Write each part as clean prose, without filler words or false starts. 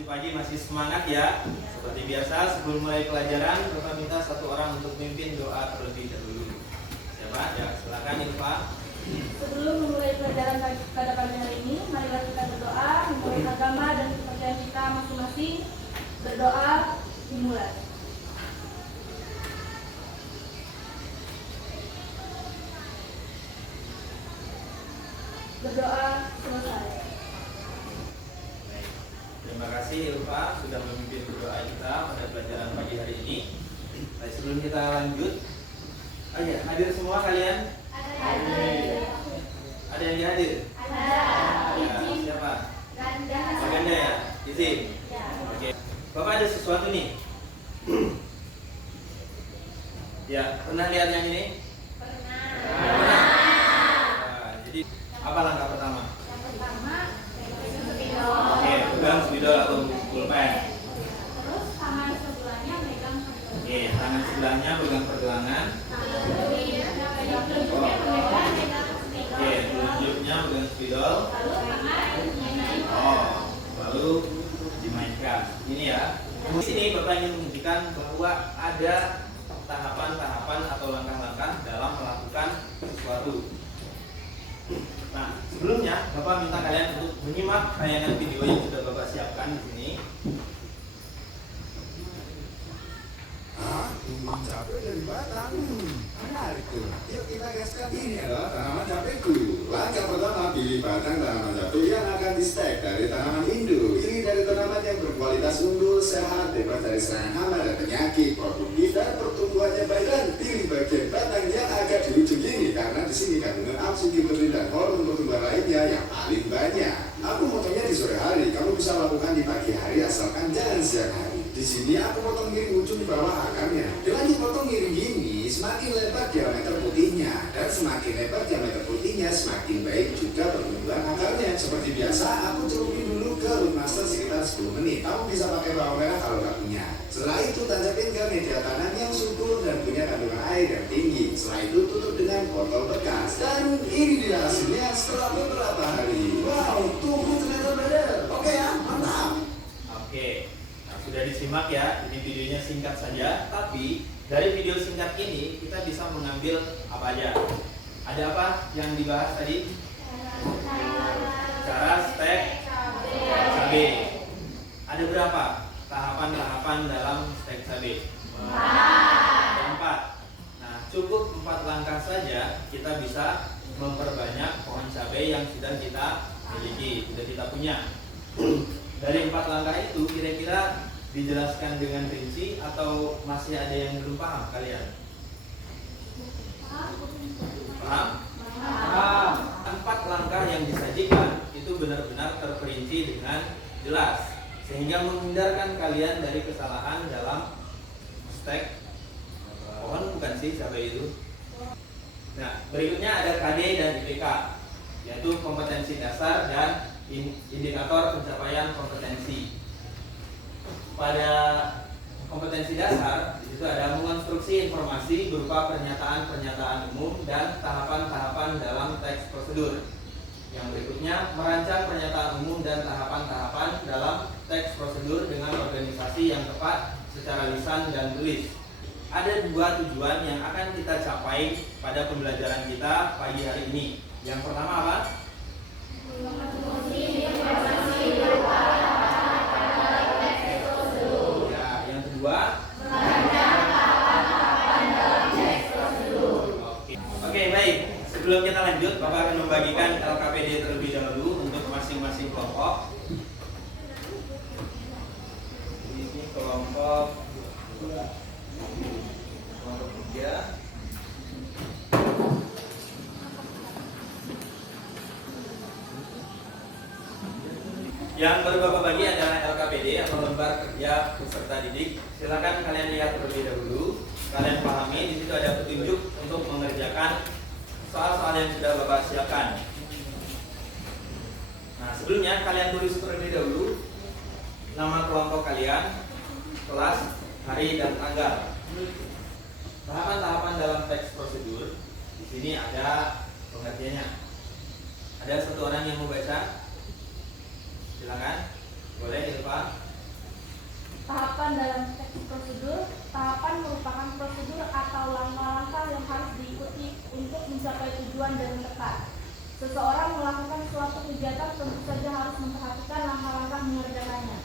Masih pagi, masih semangat ya. Seperti biasa, sebelum mulai pelajaran, Bapak minta satu orang untuk memimpin doa terlebih dahulu. Siapa? Ya, silakan Ilva. Sebelum memulai pelajaran pada pagi hari ini, marilah kita berdoa, memulai agama dan kepercayaan kita masing-masing. Berdoa dimulai. Berdoa selesai. Terima kasih Ilva sudah memimpin doa kita pada pelajaran pagi hari ini. Baik, sebelum kita lanjut, hadir semua kalian? Ada yang hadir? Ya, siapa? Ganda ya? Izin? Oke. Bapak ada sesuatu nih? Ya, pernah lihat yang ini? Pernah. Nah, jadi apa langkah pertama? Yang pertama, Oke, pegang spidol atau pulpen. terus tangan sebelahnya megang Oke, tangan sebelahnya pegang pergelangan. Oke, telunjuknya pegang spidol. Oh, lalu dimainkan. Ini ya. Di sini Bapak ingin menunjukkan bahwa ada tahapan-tahapan atau langkah-langkah dalam melakukan sesuatu. Nah, sebelumnya Bapak minta kalian untuk menyimak tayangan video yang sudah Bapak siapkan di sini. Tumbuhan cabai dari batang. Menarik tuh. Yuk kita gaskan. Ini adalah tanaman capaiku. Langkah pertama, pilih batang tanaman cabai yang akan di-stek dari tanaman induk. Pilih dari tanaman yang berkualitas unggul, sehat, bebas dari serangan hama dan penyakit, produktif dan pertumbuhannya baik. Dan pilih bagian batang yang agak di ujung ini karena di sini kandungan oksigen dan hormon pertumbuhan lainnya yang paling banyak. Aku potongnya di sore hari. Kamu bisa lakukan di pagi hari asalkan jangan siang hari. Di sini aku potong miring ujung di bawah akarnya. Dengan dipotong miring gini, semakin lebar diameter putihnya dan semakin lebar diameter putihnya, semakin baik juga pertumbuhan akarnya. Seperti biasa, aku celupin dulu ke root master sekitar 10 menit. Kamu bisa pakai bawang merah kalau nggak punya. Setelah itu tancapin ke media tanam yang subur dan punya kandungan air yang tinggi. Setelah itu tutup dengan botol bekas. Dan ini dia hasilnya setelah beberapa hari. Wow, tumbuh ternyata benar. Oke ya, mantap. Oke. Sudah disimak ya, ini videonya singkat saja, tapi dari video singkat ini kita bisa mengambil apa aja. Ada apa yang dibahas tadi? Cara stek cabai. Ada berapa tahapan-tahapan dalam stek cabai? Ada 4. Nah, cukup 4 langkah saja kita bisa memperbanyak pohon cabai yang sudah kita miliki, sudah kita punya. Dari 4 langkah itu kira-kira dijelaskan dengan rinci atau masih ada yang belum paham kalian? Paham? Paham. 4 langkah yang disajikan itu benar-benar terperinci dengan jelas sehingga menghindarkan kalian dari kesalahan dalam stek pohon, bukan sih cabai itu. Nah, berikutnya ada KD dan IPK, yaitu kompetensi dasar dan indikator pencapaian kompetensi. Pada kompetensi dasar, di situ ada mengonstruksi informasi berupa pernyataan-pernyataan umum dan tahapan-tahapan dalam teks prosedur. Yang berikutnya, merancang pernyataan umum dan tahapan-tahapan dalam teks prosedur dengan organisasi yang tepat secara lisan dan tulis. Ada 2 tujuan yang akan kita capai pada pembelajaran kita pagi hari ini. Yang pertama apa? Oke, baik. Sebelum kita lanjut, Bapak akan membagikan LKPD terlebih dahulu untuk masing-masing kelompok. Ini kelompok 3. Yang baru Bapak bagi adalah LKPD atau lembar kerja peserta didik. Silakan kalian lihat terlebih dahulu. Kalian pahami, di situ ada petunjuk untuk mengerjakan soal-soal yang sudah Bapak siapkan. Nah, sebelumnya kalian tulis terlebih dahulu nama kelompok kalian, kelas, hari dan tanggal. Tahapan-tahapan dalam teks prosedur. Di sini ada pengertiannya. Ada satu orang yang mau baca? Silakan. Boleh, Ilva. tahapan dalam teks prosedur. Tahapan merupakan prosedur atau langkah-langkah yang harus diikuti untuk mencapai tujuan dengan tepat. Seseorang melakukan suatu kegiatan tentu saja harus memperhatikan langkah-langkah mengerjakannya.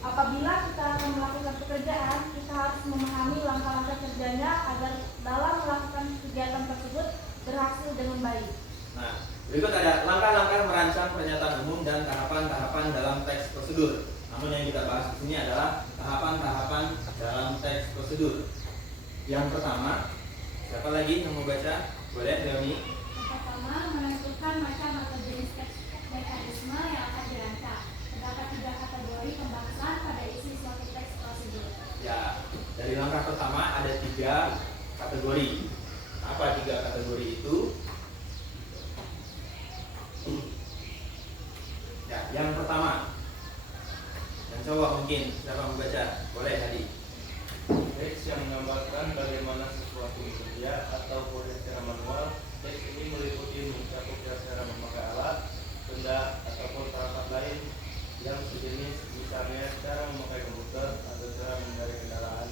Apabila kita akan melakukan pekerjaan, kita harus memahami langkah-langkah kerjanya agar dalam melakukan kegiatan tersebut berhasil dengan baik. Nah, berikut ada langkah-langkah merancang pernyataan umum dan tahapan-tahapan dalam teks prosedur. Namun yang kita bahas di sini adalah tahapan-tahapan dalam teks prosedur. Yang pertama, siapa lagi yang mau baca? Boleh, Leoni. Yang pertama, menentukan macam atau jenis teks mekanisme yang akan dirancang. Terdapat 3 kategori pembahasan pada isi suatu teks prosedur. Ya, dari langkah pertama ada 3 kategori. Apa 3 kategori itu? Ya, yang pertama, yang cowok mungkin siapa mau baca? Boleh tadi. Teks yang menggambarkan bagaimana sesuatu bekerja atau proses secara manual. Teks ini meliputi mencakup cara memakai alat, benda, ataupun perangkat lain yang sejenis, misalnya cara memakai komputer atau cara mengendarai kendaraan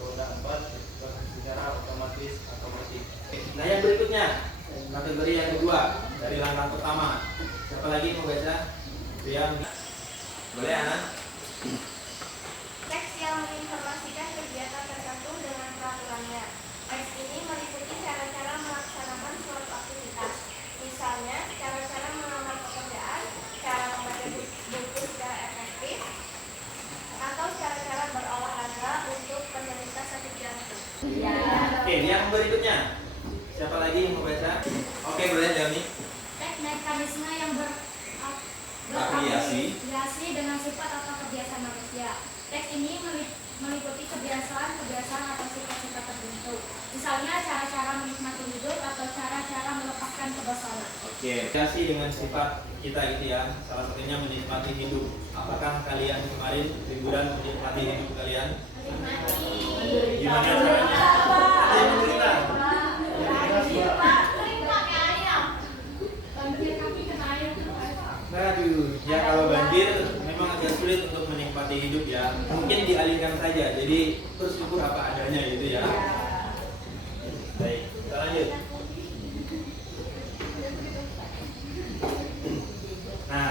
roda 4 secara otomatis atau matik. Nah, yang berikutnya kategori yang kedua dari langkah pertama. Siapa lagi mau baca? Yang boleh, Ana? Teks yang menginformasikan kegiatan tertentu dengan peraturannya. Teks ini meliputi cara-cara melaksanakan suatu aktivitas. Misalnya, cara-cara melamar pekerjaan, cara membaca buku secara efektif, atau cara-cara berolahraga untuk penderita sakit jantung. Oke, yang berikutnya. Siapa lagi yang mau baca? Oke, boleh, Leoni. Teks mekanisme yang Afiliasi dengan sifat atau kebiasaan manusia. Teks ini meliputi kebiasaan atau sifat-sifat tertentu. Misalnya cara-cara menikmati hidup atau cara-cara melepaskan kebosanan. Oke, kasih dengan sifat kita gitu ya. Salah satunya menikmati hidup. Apakah kalian kemarin liburan menikmati hidup kalian? Gimana caranya? Ada yang menderita? Aduh, ya kalau banjir memang agak sulit untuk menikmati hidup ya. Mungkin dialihkan saja, jadi bersyukur apa adanya gitu ya. Baik, kita lanjut. Nah,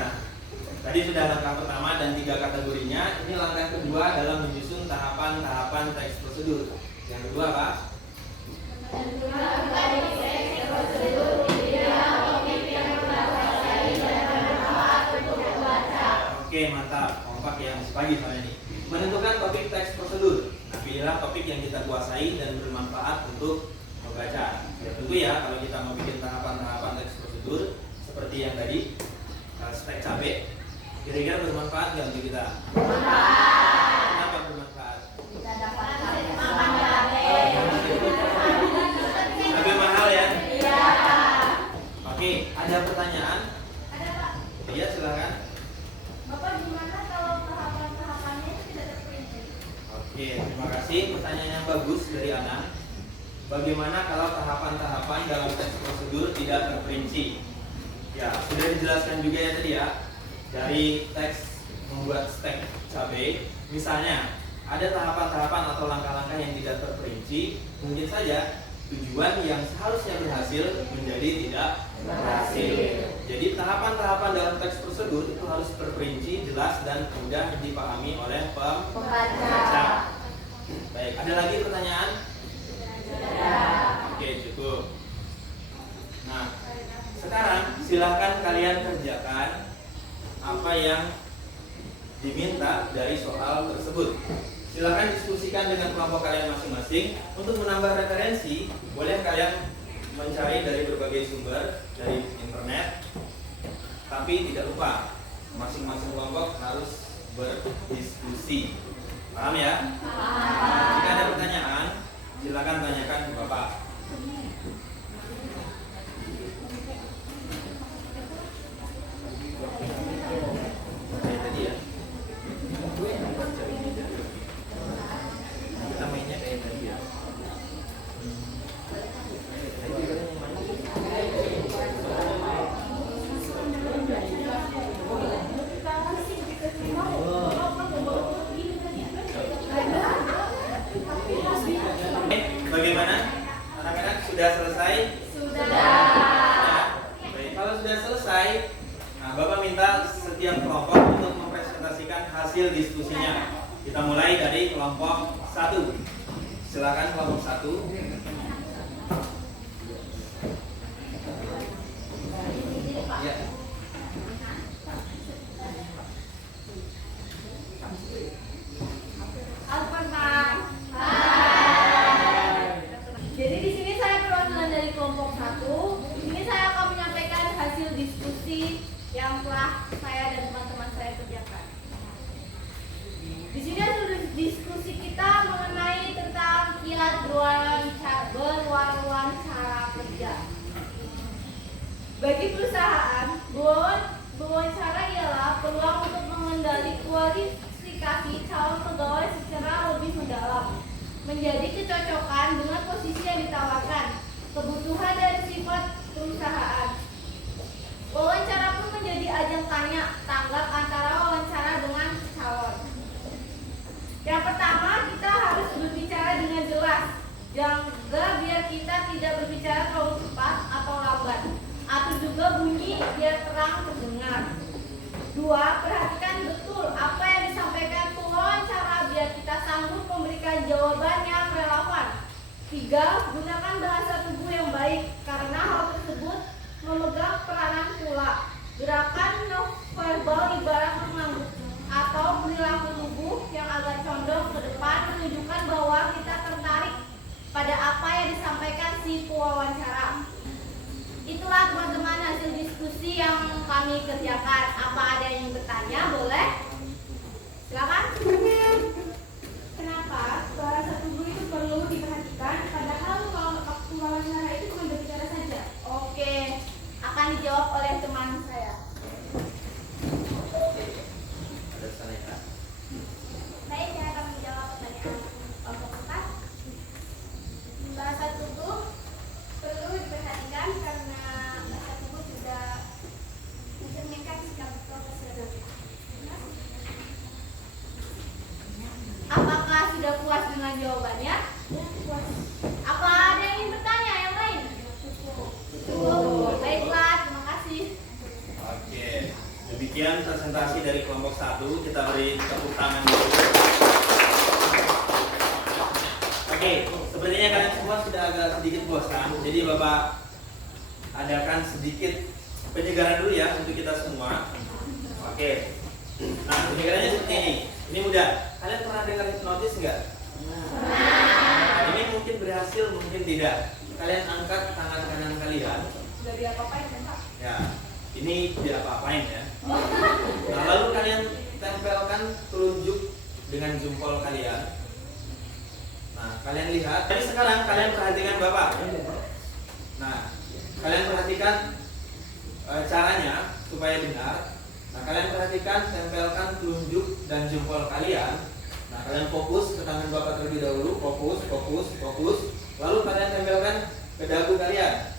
tadi sudah langkah pertama dan 3 kategorinya. Ini langkah kedua dalam menyusun tahapan-tahapan teks prosedur. Yang kedua apa? Oke, mantap. Kompak yang sepagi soalnya ini. Menentukan topik teks prosedur. Nah, pilihlah topik yang kita kuasai dan bermanfaat untuk membaca. Ya tentu ya, kalau kita mau bikin tahapan-tahapan teks prosedur seperti yang tadi, stek cabai, kira-kira bermanfaat nggak untuk kita? Bermanfaat. Kenapa bermanfaat? Kita dapat makan cabai. Cabai mahal ya? Iya. Oke, ada pertanyaan? Ada Pak. Iya, silakan. Bapak gimana kalau tahapan-tahapannya tidak terperinci? Oke, terima kasih. Pertanyaan yang bagus dari Ana. Bagaimana kalau tahapan-tahapan dalam teks prosedur tidak terperinci? Ya, sudah dijelaskan juga ya tadi ya. Dari teks membuat stek cabai, misalnya ada tahapan-tahapan atau langkah-langkah yang tidak terperinci, mungkin saja tujuan yang seharusnya berhasil menjadi tidak berhasil. Jadi tahapan-tahapan dalam teks prosedur itu harus terperinci, jelas dan mudah dipahami oleh pembaca. Baik, ada lagi pertanyaan? Oke, cukup. Nah, sekarang silahkan kalian kerjakan apa yang diminta dari soal tersebut. Silahkan diskusikan dengan kelompok kalian masing-masing. Untuk menambah referensi, boleh kalian mencari dari berbagai sumber, dari internet. Tapi tidak lupa, masing-masing kelompok harus berdiskusi. Paham ya? Paham. Jika ada pertanyaan, silakan tanyakan ke Bapak. Tadi ya. Kita mainnya kayak tadi ya. diskusinya. Kita mulai dari kelompok 1. Silakan kelompok 1. Ya. Jadi di sini saya perwakilan dari kelompok 1. Di sini saya akan menyampaikan hasil diskusi yang telah saya dan teman-teman saya kerjakan. Di sini hasil diskusi kita mengenai tentang kiat berwawancara kerja. Bagi perusahaan, berwawancara ialah peluang untuk mengenali kualifikasi calon pegawai secara lebih mendalam, menjadi kecocokan dengan posisi yang ditawarkan, kebutuhan dan sifat perusahaan. Wawancara pun menjadi ajang tanya tanggap antara wawancara dengan calon. Yang pertama, kita harus berbicara dengan jelas, jaga biar kita tidak berbicara terlalu cepat atau lambat, atau juga bunyi biar terang terdengar. 2. Perhatikan betul apa yang disampaikan pewawancara biar kita sanggup memberikan jawaban yang relevan. 3. Gunakan bahasa tubuh yang baik karena hal tersebut memegang peranan pula. Gerakan nonverbal ibarat mengangguk atau perilaku tubuh yang agak condong ke depan menunjukkan bahwa kita tertarik pada apa yang disampaikan si pewawancara. Itulah teman-teman hasil diskusi yang kami kerjakan. Apa ada yang bertanya? Boleh? Silakan. Kenapa bahasa tubuh itu perlu diperhatikan? Padahal kalau waktu wawancara itu cuma berbicara saja. Oke, akan dijawab oleh teman saya. Ada sana ya. Baik, saya akan menjawab pertanyaan kelompok 4. Bahasa tubuh perlu diperhatikan karena bahasa tubuh juga mencerminkan sikap profesional. Apakah sudah puas dengan jawabannya? Puas. Apa ada yang ingin bertanya yang lain? Cukup. Baiklah, terima kasih. Oke. Demikian presentasi dari kelompok 1. Kita beri tepuk tangan dulu. Oke, sepertinya kalian semua sudah agak sedikit bosan. Jadi Bapak adakan sedikit penyegaran dulu ya untuk kita semua. Oke. Nah, penyegarannya seperti ini. Ini mudah. Kalian pernah dengar hipnotis nggak? Ini mungkin berhasil, mungkin tidak. Kalian angkat tangan kanan kalian. Sudah diapa-apain kan, Pak? Ya, ini tidak apa-apain ya. Nah, lalu kalian tempelkan telunjuk dengan jempol kalian. Nah, kalian lihat. Jadi sekarang kalian perhatikan Bapak. Nah, kalian perhatikan caranya supaya benar. Nah, kalian perhatikan, tempelkan telunjuk dan jempol kalian. Nah, kalian fokus ke tangan Bapak terlebih dahulu. Fokus. Lalu kalian tempelkan ke dagu kalian.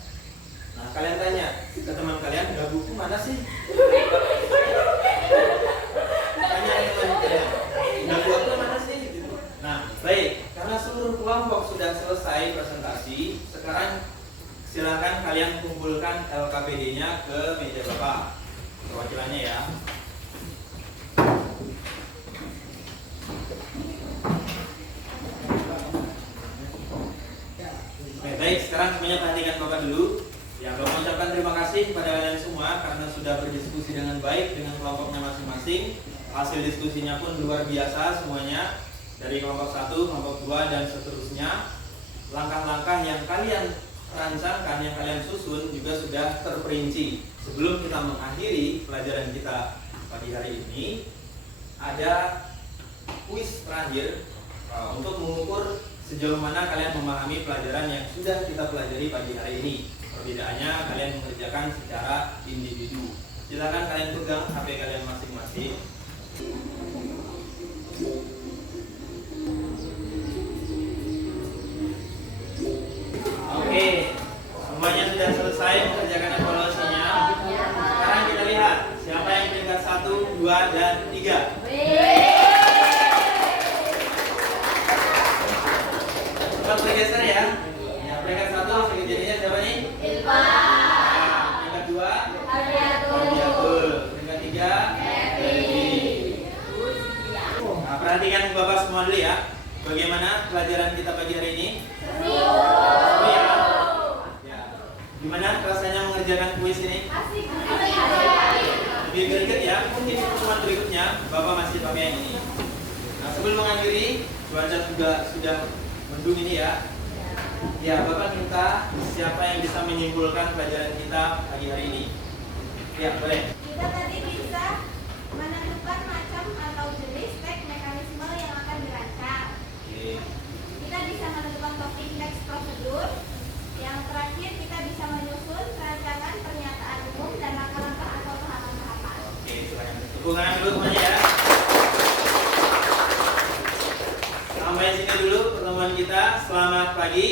Nah, kalian tanya ke teman kalian, daguku mana sih? Tanya ke teman kalian, dagu aku mana sih? Gitu. Nah, baik. Karena seluruh kelompok sudah selesai presentasi, sekarang silakan kalian kumpulkan LKPD-nya ke meja Bapak. Perwakilannya ya. Oke, baik. Sekarang semuanya perhatikan Bapak dulu. Ya, Bapak mengucapkan terima kasih kepada kalian semua karena sudah berdiskusi dengan baik dengan kelompoknya masing-masing. Hasil diskusinya pun luar biasa semuanya. Dari kelompok 1, kelompok 2, dan seterusnya. Langkah-langkah yang kalian rancangkan, yang kalian susun juga sudah terperinci. Sebelum kita mengakhiri pelajaran kita pagi hari ini, ada kuis terakhir untuk mengukur sejauh mana kalian memahami pelajaran yang sudah kita pelajari pagi hari ini. Perbedaannya kalian mengerjakan secara individu. Silakan kalian pegang HP kalian masing-masing. Oke, semuanya sudah selesai mengerjakan evaluasinya. Sekarang kita lihat siapa yang peringkat 1, 2, dan 3. Cepat bergeser ya. Ya, peringkat 1 sekejadiannya siapa nih? Peringkat 2? Peringkat 3? Nah, perhatikan Bapak semua dulu ya. Bagaimana pelajaran kita pagi hari ini? Seru ya? Ya. Gimana rasanya mengerjakan kuis ini? Lebih greget ya. Mungkin pertemuan berikutnya Bapak masih pakai yang ini. Nah, sebelum mengakhiri, cuaca juga sudah mendung ini ya. Ya, Bapak minta siapa yang bisa menyimpulkan pelajaran kita pagi hari ini? Ya, boleh. Kita tadi bisa menentukan macam atau jenis teks mekanisme yang akan dirancang. Oke. Kita bisa menentukan topik teks prosedur. Yang terakhir kita bisa menyusun rancangan pernyataan umum dan langkah-langkah atau tahapan-tahapan. Oke, silakan. Tepuk tangan dulu semuanya ya. Sampai sini dulu pertemuan kita. Selamat pagi.